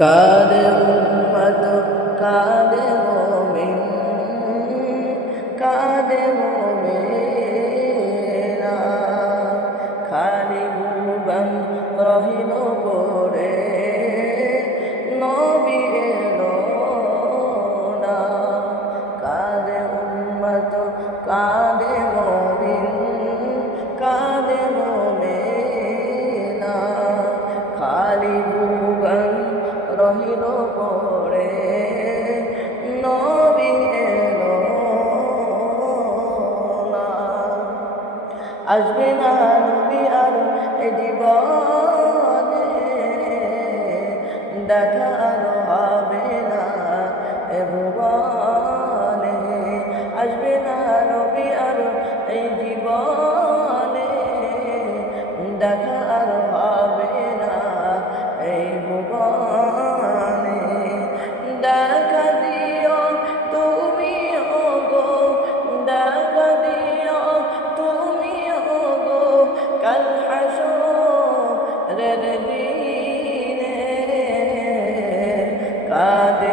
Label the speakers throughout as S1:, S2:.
S1: কাদে উম্মত কারে মোমিন কারে মোমেনা। রহিল পড়ে নবী এলো না। আসবে না নবী আর জীবনে, দেখা আর হবে না এ ভুবনে। আসবে না নবী আর এই কাদে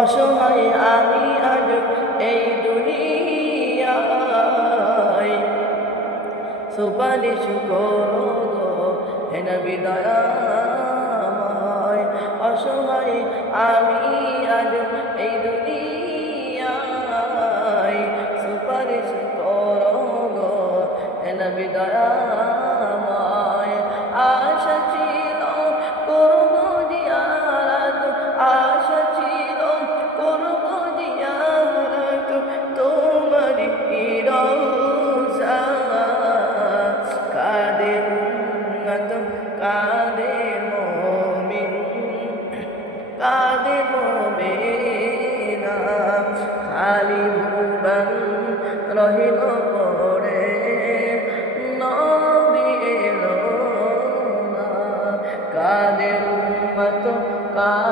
S1: অসহায় আমি আজ এই দুনিয়ায়। সুপারিশ করো গো, হে নবী দয়াময়। অসহায় আমি আজ এই দুনিয়ায়। সুপারিশ করো গো, হে খালি ভুবন রহিল পড়ে নবী এলো না। কাদে উম্মত কাদে